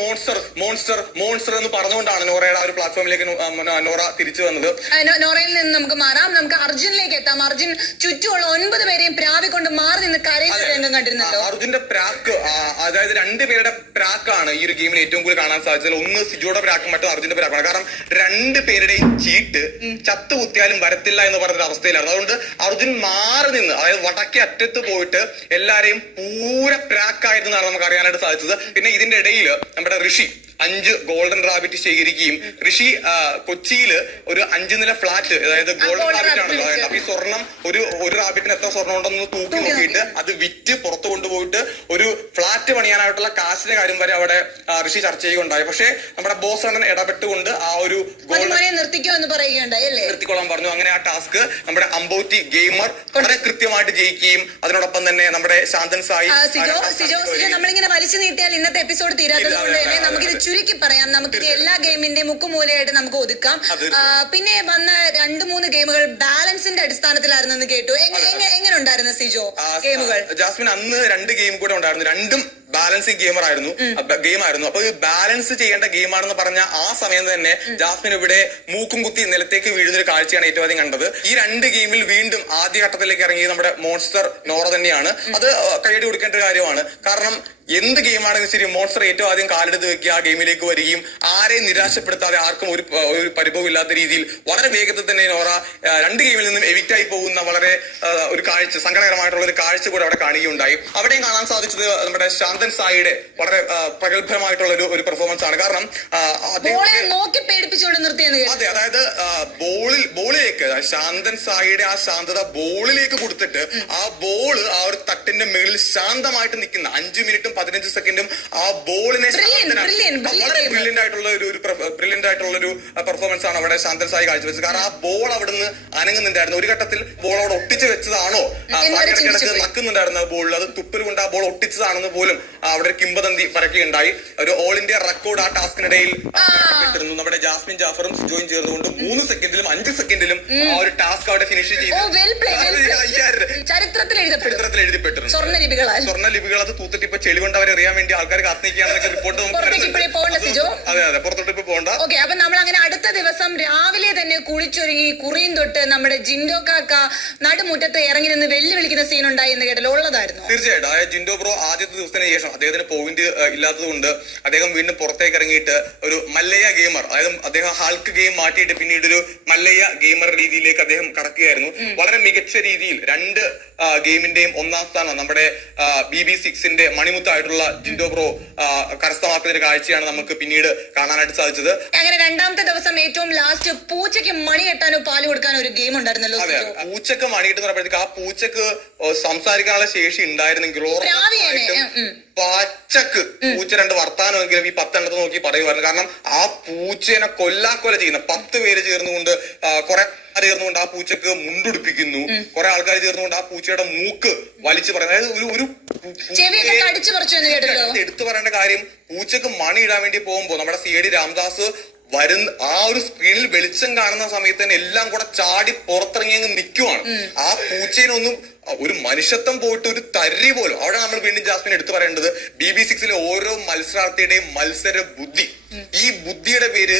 Monster monster monster എന്ന് പറഞ്ഞുകൊണ്ടാണ് നോറയുടെ ആ ഒരു പ്ലാറ്റ്ഫോമിലേക്ക് നോറ തിരിച്ചു വന്നത്. നോറയിൽ നിന്ന് നമുക്ക് മാറാം. നമുക്ക് അർജുനിലേക്ക് എത്താം. അർജുൻ ചുറ്റുമുള്ള ഒൻപത് പേരെയും പ്രാവിക്കൊണ്ട് മാറി നിന്ന് കരയുന്ന രംഗം കണ്ടിരുന്നല്ലോ. അർജുന്റെ പ്രാക്ക് അതായത് അതായത് രണ്ടുപേരുടെ പ്രാക്കാണ് ഈ ഒരു ഗെയിമിൽ ഏറ്റവും കൂടുതൽ കാണാൻ സാധിച്ചത്. ഒന്ന് സിജോയുടെ പ്രാക്കും മറ്റൊന്ന് അർജുന്റെ പ്രാക്കാണ്. കാരണം രണ്ട് പേരുടെയും ചീട്ട് ചത്തു കുത്തിയാലും വരത്തില്ല എന്ന് പറഞ്ഞൊരു അവസ്ഥയിലാണ് അതുകൊണ്ട് അർജുൻ മാറി നിന്ന് അതായത് വടക്കേ അറ്റത്ത് പോയിട്ട് എല്ലാരെയും പൂര പ്രാക്കായിരുന്നു എന്നാണ് നമുക്ക് അറിയാനായിട്ട് സാധിച്ചത്. പിന്നെ ഇതിന്റെ ഇടയിൽ നമ്മുടെ ഋഷി. അഞ്ച് ഗോൾഡൻ റാബിറ്റ് ശേഖരിക്കുകയും ഋഷി കൊച്ചിയിൽ ഒരു അഞ്ച് നില ഫ്ലാറ്റ് അതായത് ഗോൾഡൻ റാബിറ്റ് ആണ് അപ്പൊ ഈ സ്വർണം ഒരു ഒരു റാബിറ്റിന് എത്ര സ്വർണം ഉണ്ടെന്ന് തൂക്കി നോക്കിയിട്ട് അത് വിറ്റ് പുറത്തു കൊണ്ടുപോയിട്ട് ഒരു ഫ്ലാറ്റ് പണിയാനായിട്ടുള്ള കാശിന്റെ കാര്യം വരെ അവിടെ ഋഷി ചർച്ച ചെയ്യുകയുണ്ടായി. പക്ഷേ നമ്മുടെ ബോസ് അണ്ണൻ ഇടപെട്ടുകൊണ്ട് ആ ഒരു നിർത്തിക്കോ എന്ന് പറയുകയുണ്ടായി പറഞ്ഞു. അങ്ങനെ ആ ടാസ്ക് നമ്മുടെ അമ്പോറ്റി ഗെയിമർ വളരെ കൃത്യമായിട്ട് ജയിക്കുകയും അതിനോടൊപ്പം തന്നെ നമ്മുടെ ശാന്തൻ സായി സിജോ സിജോ സിജോ നമ്മളിങ്ങനെ വലിച്ചു നീട്ടിയാൽ ഇന്നത്തെ എപ്പിസോഡ് തീരാത്തത് കൊണ്ട് തന്നെ നമുക്കിത്. ചുരുക്കി പറയാം. നമുക്ക് എല്ലാ ഗെയിമിന്റെ മുക്കുമൂലയായിട്ട് നമുക്ക് ഒതുക്കാം. പിന്നെ വന്ന രണ്ട് മൂന്ന് ഗെയിമുകൾ ബാലൻസിന്റെ അടിസ്ഥാനത്തിലായിരുന്നു എന്ന് കേട്ടു. എങ്ങ- എങ്ങ- എങ്ങനെ ഉണ്ടായിരുന്നു സിജോ ഗെയിമുകൾ? ജാസ്മിൻ അന്ന് രണ്ട് ഗെയിം കൂടെ ഉണ്ടായിരുന്നു. രണ്ടും ബാലൻസിങ് ഗെയിമർ ആയിരുന്നു ഗെയിം ആയിരുന്നു അപ്പൊ ബാലൻസ് ചെയ്യേണ്ട ഗെയിമാണെന്ന് പറഞ്ഞ ആ സമയം തന്നെ ജാസ്മിൻ ഇവിടെ മൂക്കും കുത്തി നിലത്തേക്ക് വീഴുന്ന ഒരു കാഴ്ചയാണ് ഏറ്റവും ആദ്യം കണ്ടത്. ഈ രണ്ട് ഗെയിമിൽ വീണ്ടും ആദ്യ ഘട്ടത്തിലേക്ക് ഇറങ്ങിയത് നമ്മുടെ മോൺസ്റ്റർ നോറ തന്നെയാണ്. അത് കൈയടി കൊടുക്കേണ്ട ഒരു കാര്യമാണ്. കാരണം എന്ത് ഗെയിമാണെങ്കിലും ശരി മോൺസ്റ്റർ ഏറ്റവും ആദ്യം കാലെടുത്ത് വെക്കുക ആ ഗെയിമിലേക്ക് വരികയും ആരെയും നിരാശപ്പെടുത്താതെ ആർക്കും ഒരു ഒരു പരിഭവം ഇല്ലാത്ത രീതിയിൽ വളരെ വേഗത്തിൽ തന്നെ നോറ രണ്ട് ഗെയിമിൽ നിന്നും എവിക്റ്റ് ആയി പോകുന്ന വളരെ ഒരു കാഴ്ച സങ്കടകരമായിട്ടുള്ള ഒരു കാഴ്ച കൂടെ അവിടെ കാണുകയുണ്ടായി. അവിടെയും കാണാൻ സാധിച്ചത് നമ്മുടെ ശാന്തൻ സായിയുടെ വളരെ പ്രഗത്ഭരമായിട്ടുള്ള പ്രഗത്ഭമായിട്ടുള്ള ഒരു ഒരു പെർഫോമൻസ് ആണ്. കാരണം നോക്കി പേടിപ്പിച്ചുകൊണ്ട് നിർത്തിയെന്ന് അതെ അതായത് ബോളിൽ ബോളിലേക്ക് ശാന്തൻ സായിയുടെ ആ ശാന്തത ബോളിലേക്ക് കൊടുത്തിട്ട് ആ ബോൾ ആ ഒരു തട്ടിന്റെ മുകളിൽ ശാന്തമായിട്ട് നിൽക്കുന്ന അഞ്ചു മിനിറ്റും പതിനഞ്ച് സെക്കൻഡും ആ ബോളിനെ വളരെ ബ്രില്യന്റ് ബ്രില്യന്റ് ആയിട്ടുള്ള ഒരു ബ്രില്യന്റ് ബ്രില്യന്റ് ആയിട്ടുള്ള ഒരു പെർഫോമൻസ് ആണ് അവിടെ ശാന്തൻ സായി കാഴ്ചവെച്ചത്. കാരണം ആ ബോൾ അവിടുന്ന് അനങ്ങുന്നുണ്ടായിരുന്നു. ഒരു ഘട്ടത്തിൽ ബോൾ അവിടെ ഒട്ടിച്ച് വെച്ചതാണോ? പോയി. നക്കുന്നുണ്ടായിരുന്നു ആ ബോളിൽ അത് തുപ്പൽ കൊണ്ട് ആ ബോൾ ഒട്ടിച്ചതാണെന്ന് പോലും അവിടെ ഒരു കിംബദന്തി പരക്കുകയുണ്ടായി. ഒരു ഓൾ ഇന്ത്യ റെക്കോർഡ് ആ ടാസ്കിനിടയിൽ ഇട്ടിരുന്നു നമ്മുടെ ജാസ്മിൻ ജാഫറും ജോയിൻ ചേർന്നുകൊണ്ട് മൂന്ന് സെക്കൻഡിലും അഞ്ച് സെക്കൻഡിലും ആ ഒരു ടാസ്ക് അവിടെ ഫിനിഷ് ചെയ്തു. ചരിത്രത്തിൽ എഴുതപ്പെട്ടിരുന്നു സ്വർണ ലിപികളാൽ സ്വർണ ലിപികൾ അത് തൂത്തിട്ട് ഇപ്പൊ ചെളി കൊണ്ട് അവരെ അറിയാൻ വേണ്ടി ആൾക്കാർ കാത്തിരിക്കുകയാണെന്നൊക്കെ റിപ്പോർട്ട് അതെ അതെ. പുറത്തോട്ട് ഇപ്പൊ പോകണ്ട. ഓക്കെ അപ്പൊ നമ്മൾ അങ്ങനെ അടുത്ത ദിവസം രാവിലെ തന്നെ കുളിച്ചൊരുങ്ങി കുറിയും തൊട്ട് നമ്മുടെ ജിൻഡോ കാക്ക നടുമുറ്റത്ത് ഇറങ്ങി നിന്ന് വെല്ലുവിളിക്കുന്ന സീൻ ഉണ്ടായി എന്ന് കേട്ടല്ലോ. ഉള്ളതായിരുന്നു. തീർച്ചയായിട്ടും. അതായത് ജിൻഡോ ബ്രോ ആദ്യത്തെ ദിവസത്തിന് ശേഷം അദ്ദേഹത്തിന് പോയിന്റ് ഇല്ലാത്തത് കൊണ്ട് അദ്ദേഹം വീണ്ടും പുറത്തേക്ക് ഇറങ്ങിയിട്ട് ഒരു മല്ലയ്യ ഗെയിമർ അതായത് അദ്ദേഹം ഹാൾക്ക് ഗെയിം മാറ്റിയിട്ട് പിന്നീട് ഒരു മല്ലയ്യ ഗെയിമർ രീതിയിലേക്ക് അദ്ദേഹം കടക്കുകയായിരുന്നു. വളരെ മികച്ച രീതിയിൽ രണ്ട് ഗെയിമിന്റെയും ഒന്നാം സ്ഥാനം നമ്മുടെ ബി ബി സിക്സിന്റെ മണിമുത്തായിട്ടുള്ള ജിൻഡോ ബ്രോ കരസ്ഥമാക്കുന്ന ഒരു കാഴ്ചയാണ് നമുക്ക് പിന്നീട് കാണാനായിട്ട് സാധിച്ചത്. അങ്ങനെ രണ്ടാമത്തെ ദിവസം ഏറ്റവും ലാസ്റ്റ് പൂച്ചയ്ക്ക് മണി കെട്ടാനോ പാൽ കൊടുക്കാനോ ഒരു ഗെയിം ഉണ്ടായിരുന്നല്ലോ അതെ സിജോ? പൂച്ചക്ക് മണിയിട്ട് പറയുമ്പോഴത്തേക്ക് ആ പൂച്ചക്ക് സംസാരിക്കാനുള്ള ശേഷി ഉണ്ടായിരുന്നെങ്കിൽ ഉം. പച്ചക്ക് പൂച്ച രണ്ട് വർത്താനമെങ്കിലും ഈ പത്തെണ്ണത്ത് നോക്കി പറയുമായിരുന്നു. കാരണം ആ പൂച്ചേനെ കൊല്ലാക്കൊല ചെയ്യുന്ന പത്ത് പേര് ചേർന്നുകൊണ്ട് ആ, കുറെ ആൾക്കാര് ചേർന്നുകൊണ്ട് ആ പൂച്ചക്ക് മുണ്ടുടിപ്പിക്കുന്നു. കുറെ ആൾക്കാർ ചേർന്നുകൊണ്ട് ആ പൂച്ചയുടെ മൂക്ക് വലിച്ചു പറയുന്നു. അതായത് ഒരു ഒരു പൂ- ചെവിയൊക്കെ പൂച്ചയെ- കടിച്ചു പറിച്ചു എന്ന് കേട്ടല്ലോ എടുത്തു? പറയേണ്ട കാര്യം പൂച്ചക്ക് മണി ഇടാൻ വേണ്ടി പോകുമ്പോ നമ്മുടെ സി ഡി രാംദാസ് വരുന്ന ആ ഒരു സ്ക്രീനിൽ വെളിച്ചം കാണുന്ന സമയത്ത് തന്നെ എല്ലാം കൂടെ ചാടി പുറത്തിറങ്ങി അങ്ങ് നിൽക്കുവാണ് ആ പൂച്ചേനൊന്നും ഒരു മനുഷ്യത്വം പോയിട്ട് ഒരു തരി പോലും അവിടെ നമ്മൾ വീണ്ടും ജാസ്മിൻ എടുത്തു പറയേണ്ടത് ബി ബി സിക്സിലെ ഓരോ മത്സരാർത്ഥിയുടെയും മത്സര ബുദ്ധി. ഈ ബുദ്ധിയുടെ പേര്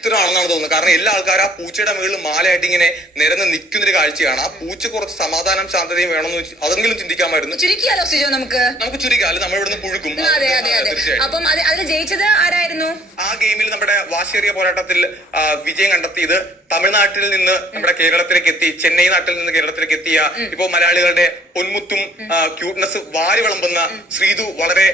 ഇത്രയാണെന്നാണ് തോന്നുന്നത്. കാരണം എല്ലാ ആൾക്കാരും ആ പൂച്ചയുടെ മുകളിൽ മാലയായിട്ട് ഇങ്ങനെ നിരന്ന് നിൽക്കുന്ന ഒരു കാഴ്ചയാണ്. ആ പൂച്ച കുറച്ച് സമാധാനം ശാന്തതയും വേണമെന്ന് അതെങ്കിലും ചിന്തിക്കാമായിരുന്നു ചുരുക്കിയാലോ സിജോ നമുക്ക്? നമുക്ക് ചുരുക്കാം അല്ലെങ്കിൽ നമ്മൾ ഇവിടുന്ന് പുഴുക്കും അതെ അതെ അതെ. തീർച്ചയായിട്ടും. അപ്പം അത് അതിൽ ജയിച്ചത് ആരായിരുന്നു? ആ ഗെയിമിൽ നമ്മുടെ വാശേറിയ പോരാട്ടത്തിൽ വിജയം കണ്ടെത്തിയത് തമിഴ്നാട്ടിൽ നിന്ന് നമ്മുടെ കേരളത്തിലേക്ക് എത്തി ചെന്നൈ നാട്ടിൽ നിന്ന് കേരളത്തിലേക്ക് എത്തിയ ഇപ്പോ മലയാളികളുടെ പൊന്മുത്തും ക്യൂട്ട്നെസ് വാരി വിളമ്പുന്ന ശ്രീതു വളരെ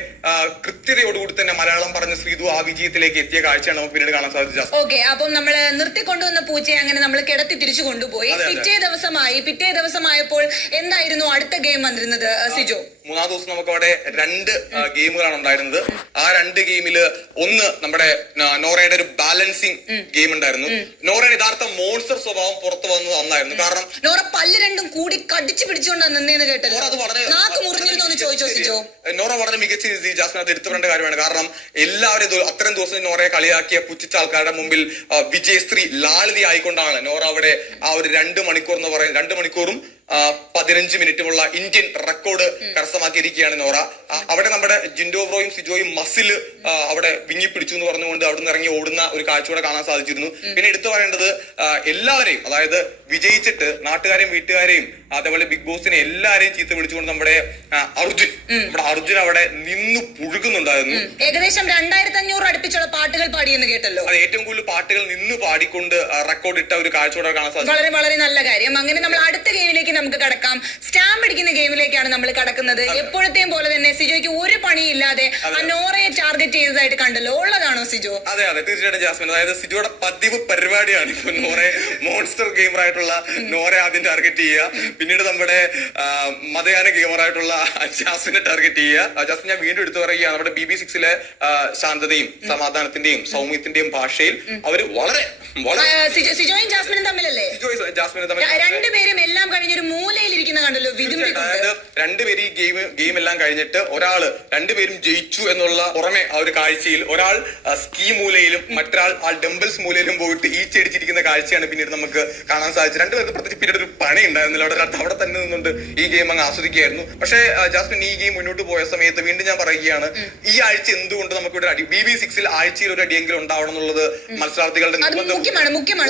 കൃത്യതയോടുകൂടി തന്നെ മലയാളം പറഞ്ഞ ശ്രീതു ആ വിജയത്തിലേക്ക് എത്തിയ കാഴ്ചയാണ് നമുക്ക് പിന്നീട് കാണാൻ സാധിച്ചത്. ഓക്കെ അപ്പം നിർത്തി നിർത്തിക്കൊണ്ടുവന്ന പൂച്ചയെ അങ്ങനെ നമ്മൾ കിടത്തി തിരിച്ചു കൊണ്ടുപോയി. പിറ്റേ ദിവസമായി പിറ്റേ ദിവസമായപ്പോൾ എന്തായിരുന്നു അടുത്ത ഗെയിം വന്നിരുന്നത് സിജോ മൂന്നാം ദിവസം നമുക്ക് അവിടെ രണ്ട് ഗെയിമുകളാണ് ഉണ്ടായിരുന്നത്. ആ രണ്ട് ഗെയിമിൽ ഒന്ന് നമ്മുടെ നോറയുടെ ഒരു ബാലൻസിങ് ഗെയിം ഉണ്ടായിരുന്നു. നോറയുടെ യഥാർത്ഥ മോൺസ്റ്റർ സ്വഭാവം പുറത്തു വന്നത് അന്നായിരുന്നു. കാരണം നോറ പല്ല് രണ്ടും കൂടി കടിച്ചു പിടിച്ചുകൊണ്ടാണ് നിന്നേന്ന് കേട്ടത്. നോറ അത് വളരെ നാക്ക് ചോദിച്ചോ നോറ വളരെ മികച്ച രീതി ജാസ്മിൻ അത് എടുത്തു പറയേണ്ട കാര്യമാണ്. കാരണം എല്ലാവരും അത്രയും ദിവസം നോറയെ കളിയാക്കിയ പുച്ഛിച്ച ആൾക്കാരുടെ മുമ്പിൽ വിജയശ്രീ ലാളിതി ആയിക്കൊണ്ടാണ് നോറ അവിടെ ആ ഒരു രണ്ട് മണിക്കൂർ എന്ന് പറയുന്നത് രണ്ട് മണിക്കൂറും പതിനഞ്ച് മിനിറ്റുമുള്ള ഇന്ത്യൻ റെക്കോർഡ് കരസ്ഥമാക്കിയിരിക്കുകയാണ് നോറ. അവിടെ നമ്മുടെ ജിൻഡോ ബ്രോയും സിജോയും മസിൽ അവിടെ വിങ്ങിപ്പിടിച്ചു എന്ന് പറഞ്ഞുകൊണ്ട് അവിടെ നിന്ന് ഇറങ്ങി ഓടുന്ന ഒരു കാഴ്ച കൂടെ കാണാൻ സാധിച്ചിരുന്നു. പിന്നെ എടുത്തു പറയേണ്ടത് എല്ലാവരെയും അതായത് വിജയിച്ചിട്ട് നാട്ടുകാരെയും വീട്ടുകാരെയും അതേപോലെ ബിഗ് ബോസിനെ എല്ലാരെയും ചീത്ത വിളിച്ചുകൊണ്ട് നമ്മുടെ അർജുൻ. നമ്മുടെ അർജുൻ അവിടെ നിന്ന് പുഴുകുന്നുണ്ടായിരുന്നു. ഏകദേശം രണ്ടായിരത്തി അഞ്ഞൂറ് അടുപ്പിച്ചുള്ള പാട്ടുകൾ പാടിയെന്ന് കേട്ടല്ലോ. അത് ഏറ്റവും കൂടുതൽ പാട്ടുകൾ നിന്ന് പാടിക്കൊണ്ട് റെക്കോർഡ് ഇട്ട ഒരു കാഴ്ച കൂടെ കാണാൻ സാധിക്കും വളരെ വളരെ നല്ല കാര്യം. അങ്ങനെ നമ്മൾ അടുത്ത ഗെയിമിലേക്ക് നമുക്ക് കടക്കാം. സ്റ്റാമ്പ് അടിക്കുന്ന ഗെയിമിലേക്കാണ് നമ്മൾ കടക്കുന്നത്. എപ്പോഴത്തെയും പോലെ തന്നെ സിജോയ്ക്ക് ഒരു പണിയില്ലാതെ ആ നോറയെ ടാർഗറ്റ് ചെയ്തതായിട്ട് കണ്ടല്ലോ. ഉള്ളതാണോ സിജോ? അതെ അതെ. തീർച്ചയായിട്ടും ജാസ്മിൻ. അതായത് സിജോയുടെ പതിവ് പരിപാടിയാണ് ഇപ്പൊ നോറെ മോൺസ്റ്റർ ഗെയിമറായിട്ടുള്ള നോറെ ആദ്യം ടാർഗറ്റ് ചെയ്യുക. പിന്നീട് നമ്മുടെ മതയാന ഗെയിമറായിട്ടുള്ള ജാസ്മിനെ ടാർഗറ്റ് ചെയ്യുക. ജാസ്മിൻ ഞാൻ വീണ്ടും എടുത്തു പറയുകയാണ്. നമ്മുടെ ബി ബി സിക്സിലെ ശാന്തതയും സമാധാനത്തിന്റെയും സൗമ്യത്തിന്റെയും ഭാഷയിൽ അവർ വളരെ സിജോ സിജോയും ജാസ്മിനും തമ്മിലല്ലേ? സിജോയും ജാസ്മിനും തമ്മിൽ രണ്ടുപേരും എല്ലാം കഴിഞ്ഞൊരു മൂലയിൽ ഇരിക്കുന്ന കണ്ടല്ലോ വിതുമ്പിക്കൊണ്ട് അതായത് രണ്ടുപേര് ഈ ഗെയിം ഗെയിം എല്ലാം കഴിഞ്ഞിട്ട് ഒരാൾ രണ്ടുപേരും ജയിച്ചു എന്നുള്ള പുറമെ ആ ഒരു കാഴ്ചയിൽ ഒരാൾ സ്കീ മൂലയിലും മറ്റൊരാൾ ആ ഡംബിൾസ് മൂലയിലും പോയിട്ട് ഈ ചെടിച്ചിരിക്കുന്ന കാഴ്ചയാണ് പിന്നീട് നമുക്ക് കാണാൻ സാധിച്ചത്. രണ്ടുപേർക്ക് പ്രത്യേകിച്ച് പിന്നീട് ഒരു പണി ഉണ്ടായിരുന്നില്ല. അവിടെ അവിടെ തന്നെ നിന്നുകൊണ്ട് ഈ ഗെയിം അങ്ങ് ആസ്വദിക്കുകയായിരുന്നു. പക്ഷേ ജാസ്മിൻ ഈ ഗെയിം മുന്നോട്ട് പോയ സമയത്ത് വീണ്ടും ഞാൻ പറയുകയാണ് ഈ ആഴ്ച എന്തുകൊണ്ട് നമുക്ക് ഇവിടെ അടി ബി ബി സിക്സിൽ ആഴ്ചയിൽ ഒരു അടിയെങ്കിലും ഉണ്ടാവണം എന്നുള്ളത് മത്സരാർത്ഥികളുടെ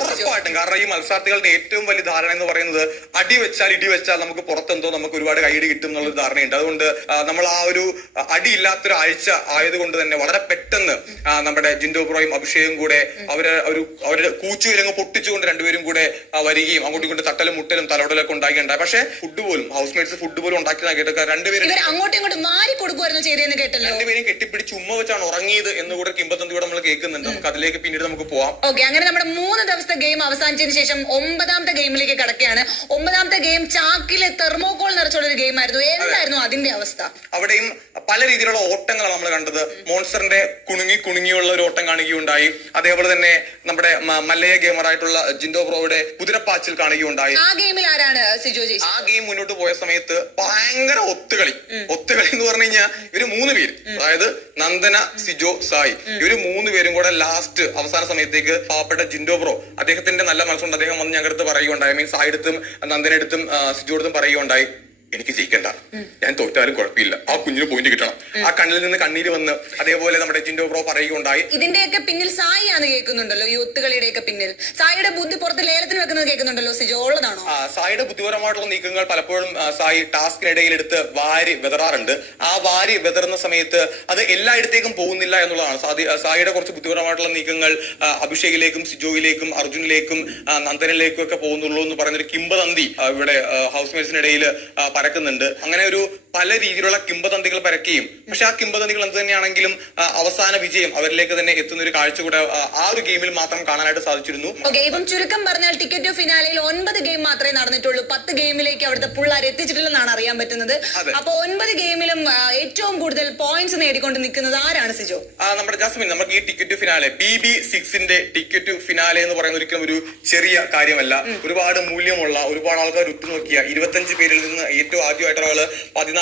ഉറപ്പായിട്ടും. കാരണം ഈ മത്സരാർത്ഥികളുടെ ഏറ്റവും വലിയ ധാരണ എന്ന് പറയുന്നത് അടി വെച്ചാൽ ഇടി വെച്ചാൽ നമുക്ക് പുറത്തെന്തോ നമുക്ക് ഒരുപാട് കൈയടി കിട്ടും എന്നുള്ള ഒരു ധാരണയുണ്ട്. അതുകൊണ്ട് നമ്മൾ ആ ഒരു അടിയില്ലാത്തൊരു ആഴ്ച ആയതുകൊണ്ട് തന്നെ വളരെ പെട്ടെന്ന് നമ്മുടെ ജിൻഡോ ബ്രോയും അഭിഷേകും കൂടെ അവരെ ഒരു അവരുടെ കൂച്ചുവിലങ്ങ് പൊട്ടിച്ചുകൊണ്ട് രണ്ടുപേരും കൂടെ വരികയും അങ്ങോട്ടും ഇങ്ങോട്ടും തട്ടലും മുട്ടലും തലോടലൊക്കെ ഉണ്ടാക്കിയിട്ടുണ്ടായി പക്ഷേ ഫുഡ് പോലും ഹൗസ് മേറ്റ്സ് ഫുഡ് പോലും ഉണ്ടാക്കി കേട്ടൊക്കെ രണ്ടുപേരും അങ്ങോട്ടും ഇങ്ങോട്ടും മാറി കൊടുക്കുമായിരുന്നു ചെയ്തതെന്ന് കേട്ടല്ലോ. രണ്ടുപേരും കെട്ടിപ്പിടിച്ച് ഉമ്മ വെച്ചാണ് ഉറങ്ങിയത് എന്ന് കൂടെ കിമ്പത്തന്തി കൂടെ നമ്മൾ കേൾക്കുന്നുണ്ട്. നമുക്ക് അതിലേക്ക് പിന്നീട് നമുക്ക് പോവാം. ഓക്കെ അങ്ങനെ നമ്മുടെ മൂന്ന് ദിവസത്തെ ഗെയിം അവസാനിച്ചതിന് ശേഷം ഒമ്പതാമത്തെ ഗെയിമിലേക്ക് കടക്കുകയാണ്. ഒമ്പതാമത്തെ ഗെയിം ചാക്കിലെ തെർമോകോൾ നിറച്ചുള്ള ഒരു ഗെയിം ആയിരുന്നു. എന്തായിരുന്നു അതിന്റെ അവസ്ഥ? അവിടെയും പല രീതിയിലുള്ള ഓട്ടങ്ങളാണ് നമ്മൾ കണ്ടത്. മോൺസ്റ്ററിന്റെ കുണുങ്ങി കുണുങ്ങിയുള്ള ഒരു ഓട്ടം കാണുകയുണ്ടായി. അതേപോലെ തന്നെ നമ്മുടെ മല്ലയ ഗെയിമറായിട്ടുള്ള ജിൻഡോ ബ്രോയുടെ കുതിരപ്പാച്ചിൽ കാണുകയുണ്ടായി. ആ ഗെയിമിൽ ആരാണ് സിജോ ജയിച്ചത് ആ ഗെയിം മുന്നോട്ട് പോയ സമയത്ത് ഭയങ്കര ഒത്തുകളി. ഒത്തുകളി എന്ന് പറഞ്ഞു കഴിഞ്ഞാൽ ഇവർ മൂന്ന് പേര്. അതായത് നന്ദന സിജോ സായി. ഇവർ മൂന്ന് പേരും കൂടെ ലാസ്റ്റ് അവസാന സമയത്തേക്ക് പാവപ്പെട്ട ജിൻഡോ ബ്രോ അദ്ദേഹത്തിന്റെ നല്ല മനസ്സുണ്ട് അദ്ദേഹം വന്ന് ഞങ്ങളുടെ അടുത്ത് പറയുകയുണ്ടായി മീൻസ് ആയിടത്തും നന്ദനടുത്തും നന്ദന സിജോ അടുത്തും പറയുകയുണ്ടായി. എനിക്ക് ജയിക്കണ്ട. ഞാൻ തോറ്റാലും കുഴപ്പമില്ല. ആ കുഞ്ഞിന് പോയിന്റ് കിട്ടണം. ആ കണ്ണിൽ നിന്ന് കണ്ണീര് വന്ന് അതേപോലെ നമ്മുടെ ജിൻഡോ ബ്രോ പറയുകയുണ്ടായി. ഇതിന്റെയൊക്കെ പിന്നിൽ സായി ആണ് കേൾക്കുന്നുണ്ടല്ലോ ഈ ഒക്കെ പിന്നിൽ. സായിയുടെ ബുദ്ധി പുറത്ത് ലേലത്തിന് വെക്കുന്നത് കേൾക്കുന്നുണ്ടല്ലോ സിജോ? ഉള്ളതാണോ? ആ, സായിയുടെ ബുദ്ധിപരമായിട്ടുള്ള നീക്കങ്ങൾ പലപ്പോഴും സായി ടാസ്കിനിടയിൽ എടുത്ത് വാരി വിതറാറുണ്ട്. ആ വാരി വിതറുന്ന സമയത്ത് അത് എല്ലായിടത്തേക്കും പോകുന്നില്ല എന്നുള്ളതാണ്. സായിയുടെ കുറച്ച് ബുദ്ധിപരമായിട്ടുള്ള നീക്കങ്ങൾ അഭിഷേകിലേക്കും സിജോയിലേക്കും അർജുനിലേക്കും നന്ദനിലേക്കും ഒക്കെ പോകുന്നുള്ളൂ എന്ന് പറയുന്നൊരു കിംബദന്തി ആ, ഇവിടെ ഹൗസ് മേറ്റ്സിനിടയിൽ പരക്കുന്നുണ്ട്. അങ്ങനെ ഒരു പല രീതിയിലുള്ള കിംബദന്തികൾ പരക്കുകയും പക്ഷെ ആ കിംബദന്തികൾ എന്ത് തന്നെയാണെങ്കിലും അവസാന വിജയം അവരിലേക്ക് തന്നെ എത്തുന്ന ഒരു കാഴ്ച കൂടെ ആ, ഒരു ഗെയിമിൽ മാത്രം കാണാനായിട്ട് സാധിച്ചിരുന്നു. ഓക്കെ ഇപ്പം ചുരുക്കം പറഞ്ഞാൽ ടിക്കറ്റ് ഫിനാലയിൽ ഒൻപത് ഗെയിം മാത്രമേ നടന്നിട്ടുള്ളൂ. പത്ത് ഗെയിമിലേക്ക് അവിടുത്തെ പിള്ളേർ എത്തിച്ചിട്ടില്ലെന്നാണ് അറിയാൻ പറ്റുന്നത്. അപ്പൊ ഒൻപത് ഗെയിമിലും ഏറ്റവും കൂടുതൽ പോയിന്റ്സ് നേടിക്കൊണ്ട് നിൽക്കുന്നത് ആരാണ് സിജോ? നമ്മുടെ ജാസ്മിൻ നമുക്ക് ഈ ടിക്കറ്റ് ഫിനാലെ ബി ബി സിക്സിന്റെ ടിക്കറ്റ് ഫിനാലെ എന്ന് പറയുന്ന ഒരിക്കലും ഒരു ചെറിയ കാര്യമല്ല. ഒരുപാട് മൂല്യമുള്ള ഒരുപാട് ആൾക്കാർ ഉറ്റുനോക്കിയ ഇരുപത്തഞ്ച് പേരിൽ നിന്ന് ഏറ്റവും ആദ്യമായിട്ട് ഒരാൾ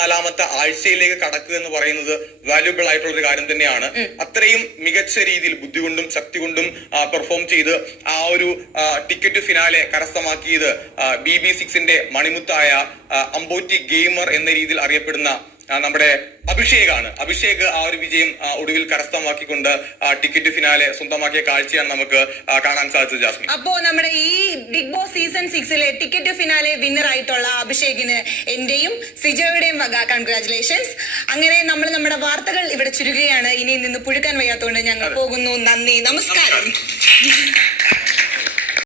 പതിനാലാമത്തെ ആഴ്ചയിലേക്ക് കടക്കുക എന്ന് പറയുന്നത് വാല്യുബിൾ ആയിട്ടുള്ള ഒരു കാര്യം തന്നെയാണ്. അത്രയും മികച്ച രീതിയിൽ ബുദ്ധി കൊണ്ടും ശക്തി കൊണ്ടും പെർഫോം ചെയ്ത് ആ ഒരു ടിക്കറ്റ് ഫിനാലെ കരസ്ഥമാക്കിയത് ബി ബി സിക്സിന്റെ മണിമുത്തായ അമ്പോറ്റി ഗെയിമർ എന്ന രീതിയിൽ അറിയപ്പെടുന്ന നമ്മുടെ അഭിഷേകാണ്. അഭിഷേക് ആ ഒരു വിജയം ഒടുവിൽ കരസ്ഥമാക്കിക്കൊണ്ട് ടിക്കറ്റ് ഫിനാലെ സ്വന്തമാക്കിയ കാഴ്ചയാണ് നമുക്ക് കാണാൻ സാധിച്ചത് ജാസ്മിൻ. അപ്പോ നമ്മുടെ ഈ ബിഗ് ബോസ് സീസൺ സിക്സിലെ ടിക്കറ്റ് ഫിനാലെ വിന്നർ ആയിട്ടുള്ള അഭിഷേകിന് എന്റെയും സിജോയുടെയും വക. കൺഗ്രാചുലേഷൻസ് അങ്ങനെ നമ്മൾ നമ്മുടെ വാർത്തകൾ ഇവിടെ ചുരുകയാണ് ഇനി നിന്ന് പുഴുക്കാൻ വയ്യാത്തതുകൊണ്ട് ഞങ്ങൾ പോകുന്നു. നന്ദി. നമസ്കാരം.